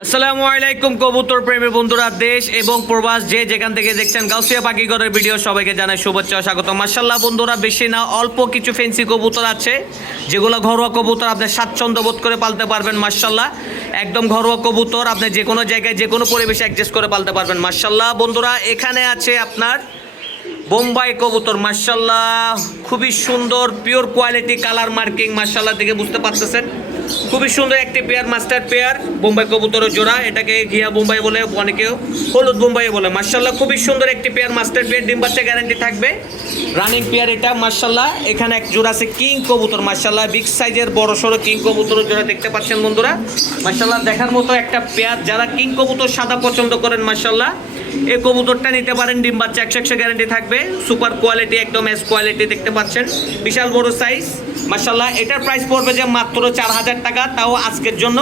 আসসালামু আলাইকুম কবুতর প্রেমী বন্ধুরা, দেশ এবং প্রবাস যে যেখান থেকে দেখছেন গাউসিয়া পাখিঘরের ভিডিও সবাইকে জানাই শুভেচ্ছা ও স্বাগত। মাশাআল্লাহ বন্ধুরা, বেশি না অল্প কিছু ফেন্সি কবুতর আছে যেগুলো ঘরোয়া কবুতর, আপনি স্বাচ্ছন্দ্য বোধ করে পালতে পারবেন। মাশাআল্লাহ একদম ঘরোয়া কবুতর, আপনি যে কোনো জায়গায় যে কোনো পরিবেশে অ্যাডজাস্ট করে পালতে পারবেন। মাশাআল্লাহ বন্ধুরা, এখানে আছে আপনার বোম্বাই কবুতর। মাশাআল্লাহ খুবই সুন্দর, পিওর কোয়ালিটি, কালার মার্কিং। মাশাআল্লাহ দেখে বুঝতে পারতেছেন খুবই সুন্দর একটি পেয়ার, মাস্টার পেয়ার বোম্বাই কবুতরের জোড়া। এটাকে ঘিয়া বোম্বাই বলে, অনেকেও হলুদ বোম্বাই বলে। মাশাআল্লাহ খুবই সুন্দর একটি পেয়ার, মাস্টার পেয়ার, ডিম বাচ্চা গ্যারান্টি থাকবে, রানিং পেয়ার এটা। মাশাআল্লাহ এখানে এক জোড়া আছে কিং কবুতর। মাশাআল্লাহ বিগ সাইজের বড় সড়ো কিং কবুতরের জোড়া দেখতে পাচ্ছেন বন্ধুরা। মাশাআল্লাহ দেখার মতো একটা পেয়ার, যারা কিং কবুতর সাদা পছন্দ করেন মাশাআল্লাহ এই কবুতরটা নিতে পারেন। ডিম বাচ্চা 100 গ্যারান্টি থাকবে, সুপার কোয়ালিটি, একদম এস কোয়ালিটি দেখতে পাচ্ছেন, বিশাল বড় সাইজ। মাশাআল্লাহ এটার প্রাইস পড়বে যে মাত্র 4000 টাকা, তাও আজকের জন্য।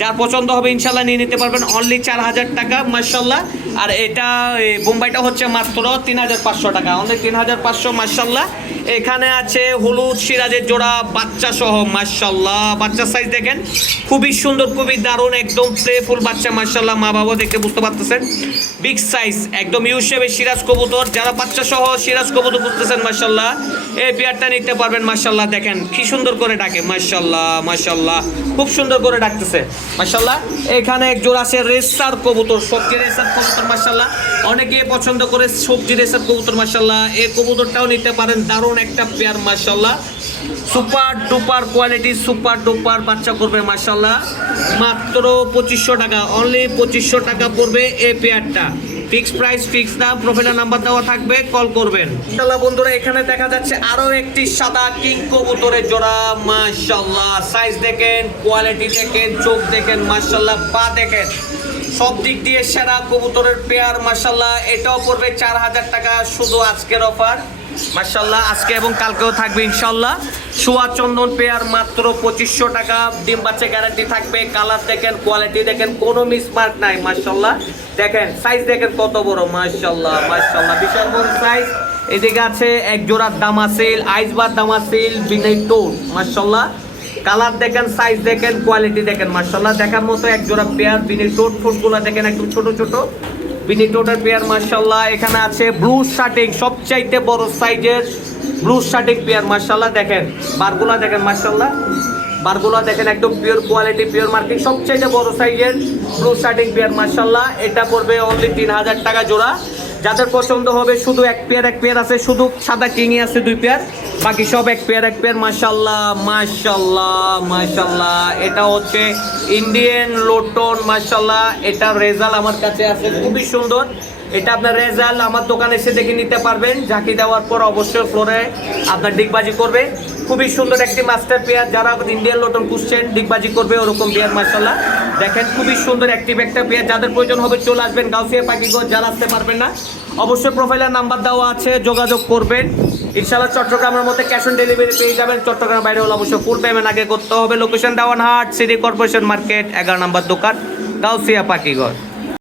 যার পছন্দ হবে ইনশাআল্লাহ নিয়ে নিতে পারবেন, অনলি 4000 টাকা। মাশাআল্লাহ আর এটা বোম্বাইটা হচ্ছে মাত্র 3500 টাকা, অনলি 3500। মাশাআল্লাহ এখানে আছে হলুদ সিরাজের জোড়া বাচ্চা সহ। মাশাআল্লাহ বাচ্চার সাইজ দেখেন খুবই সুন্দর, খুবই দারুণ, একদম প্লেফুল বাচ্চা। মাশাআল্লাহ মা বাবা দেখে বুঝতে পারতেছেন বিগ সাইজ, একদম ইউ শেপের সিরাজ কবুতর। যারা বাচ্চা সহ সিরাজ কবুতর বুঝতেছেন মাশাআল্লাহ এই পেয়ারটা নিতে পারবেন। মাশাআল্লাহ দেখেন কি সুন্দর করে ডাকে। মাশাআল্লাহ মাশাআল্লাহ খুব সুন্দর করে ডাকতেছে। মাশাআল্লাহ এখানে এক জোড়া আছে রেসার কবুতর, সবজি রেসার কবুতর। মাশাআল্লাহ অনেকেই পছন্দ করে সবজি রেসার কবুতর। মাশাআল্লাহ এই কবুতরটাও নিতে পারেন, দারুণ একটা পেয়ার। মাশাআল্লাহ super duper quality, super duper বাচ্চা করবে। মাশাআল্লাহ মাত্র 2500 টাকা, অনলি 2500 টাকা পড়বে এই পেয়ারটা। ফিক্সড প্রাইস, ফিক্সড দাম, প্রোফাইলের নাম্বার দেওয়া থাকবে, কল করবেন। মাশাআল্লাহ বন্ধুরা এখানে দেখা যাচ্ছে আরো একটি সাদা কিং কবুতরের জোড়া। মাশাআল্লাহ সাইজ দেখেন, কোয়ালিটি দেখেন, চোখ দেখেন, মাশাআল্লাহ পা দেখেন, সব দিক দিয়ে সেরা কবুতরের পেয়ার। মাশাআল্লাহ এটাও পড়বে 4000 টাকা, শুধু আজকের অফার। মাশাআল্লাহ আজকে এবং কালকেও থাকবে ইনশাআল্লাহ। সোয়া চন্দন পেয়ার মাত্র 2500 টাকা, ডিম বাচ্চা গ্যারান্টি থাকবে। কালার দেখেন, কোয়ালিটি দেখেন, কোনো মিসমার্ক নাই। মাশাআল্লাহ দেখেন সাইজ দেখেন কত বড়। মাশাআল্লাহ মাশাআল্লাহ বিশাল বড় সাইজ। এদিকে আছে এক জোড়া দামাসিল, আইসবার দামাসিল বিনাই টোন। মাশাআল্লাহ কালার দেখেন, সাইজ দেখেন, কোয়ালিটি দেখেন। মাশাআল্লাহ দেখার মতো এক জোড়া পেয়ার, বিনাই টোন। ফুটগুলো দেখেন একদম ছোট ছোট বিনিটোটার পেয়ার। মাশাআল্লাহ এখানে আছে ব্লু শার্টিং, সবচাইতে বড় সাইজের ব্লু শার্টিং পেয়ার। মাশাআল্লাহ দেখেন বারগুলা দেখেন, মাশাআল্লাহ বারগুলা দেখেন একদম পিওর কোয়ালিটি, পিওর মার্কিং, সবচাইতে বড় সাইজের ব্লু শার্টিং পেয়ার। মাশাআল্লাহ এটা পড়বে অনলি 3000 টাকা জোড়া। যাদের পছন্দ হবে শুধু এক পেয়ার আছে, শুধু সাদা কিংই আছে 2 পেয়ার, বাকি সব এক পেয়ার। মাশাআল্লাহ মাশাআল্লাহ মাশাআল্লাহ এটা হচ্ছে ইন্ডিয়ান লোটন। মাশাআল্লাহ এটা রেজাল্ট আমার কাছে আছে, খুবই সুন্দর। এটা আপনার রেজাল্ট আমার দোকানে এসে দেখে নিতে পারবেন। ঝাঁকি দেওয়ার পর অবশ্যই ফ্লোরে আপনার ডিগবাজি করবে। খুবই সুন্দর একটি মাস্টার পেয়ার, যারা ইন্ডিয়ান লোটন খুঁজছেন ডিগবাজি করবে ওরকম পেয়ার। মাশাআল্লাহ দেখেন খুবই সুন্দর অ্যাক্টিভ একটা পেয়ার। যাদের প্রয়োজন হবে চলে আসবেন গাউসিয়া পাখিঘর। যারা আসতে পারবেন না অবশ্যই প্রোফাইলের নাম্বার দেওয়া আছে, যোগাযোগ করবেন ইনশাআল্লাহ। চট্টগ্রামের মধ্যে ক্যাশ অন ডেলিভারি পেয়ে যাবেন। চট্টগ্রামের বাইরে হলে অবশ্যই ফুল পেমেন্ট আগে করতে হবে। Location Dewanhat, city corporation market, 11 নম্বর দোকান, গাউসিয়া পাখিঘর।